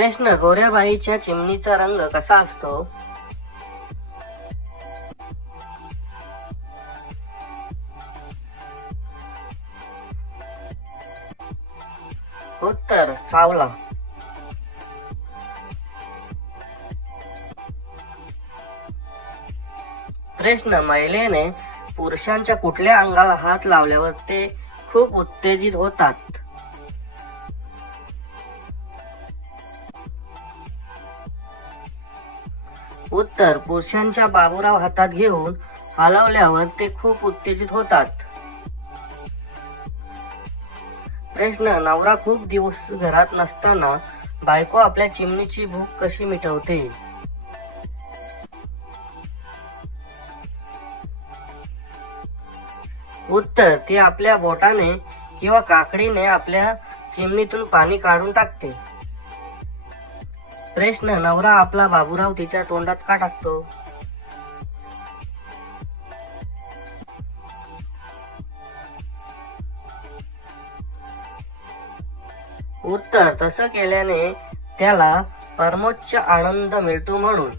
प्रश्न गोऱ्याबाईच्या चिमणीचा रंग कसा असतो? उत्तर सावला. प्रश्न महिलेने पुरुषांच्या कुठल्या अंगाला हात लावल्यावर ते खूप उत्तेजित होतात? उत्तर पुरुषांच्या बाबूराव हातात घेऊन हलवल्यावर ते खूप उत्तेजित होतात. प्रश्न नवरा खूप दिवस घरात नसताना बायको आपल्या चिमणीची भूक कशी मिटवते? उत्तर ती आपल्या बोटाने किंवा काकडीने आपल्या चिमणीतून पाणी काढून टाकते. प्रश्न नवरा आपला बाबूराव तिच्या तोंडात का टाकतो? उत्तर तसं केल्याने त्याला परमोच्च आनंद मिळतो म्हणून.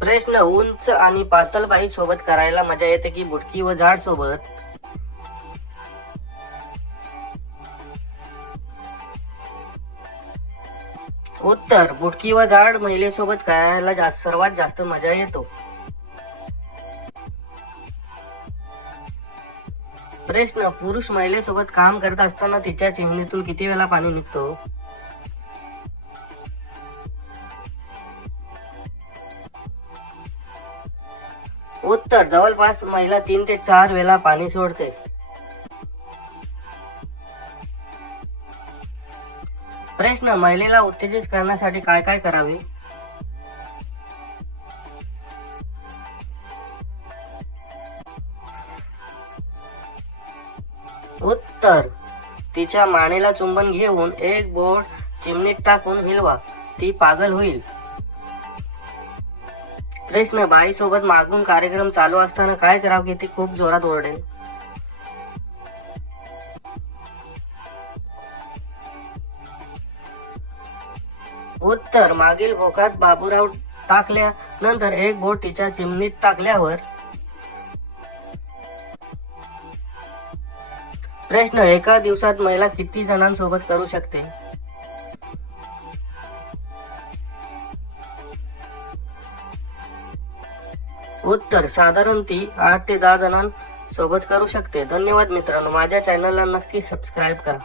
प्रश्न उंच आणि पातळ बाई सोबत करायला मजा येते की बुटकी व झाड सोबत? उत्तर बुटकी व झाड महिलेसोबत करायला जास्त सर्वात जास्त मजा येतो. प्रश्न पुरुष महिलेसोबत काम करत असताना तिच्या चिमणीतून किती वेळा पाणी निघतो? उत्तर जवळपास महिला तीन ते चार वेळा पाणी सोडते. प्रश्न महिलेला उत्तेजित करण्यासाठी काय काय करावे? उत्तर तिच्या मानेला चुंबन घेऊन एक बोट चिमणीत टाकून हिलवा. ती पागल होईल. प्रश्न बाई सोबत मागून कार्यक्रम चालू असताना काय करावं? की ती खूप जोरात ओरडेल. उत्तर मागील भोकात बाबूराव टाकल्यानंतर एक बोट तिच्या चिमणीत टाकल्यावर प्रश्न एका दिवसात महिला किती जणांसोबत करू शकते? उत्तर साधारण ती आठ ते दहा जणांसोबत करू शकते. धन्यवाद मित्रांनो. माझ्या चॅनलला नक्की सबस्क्राईब करा.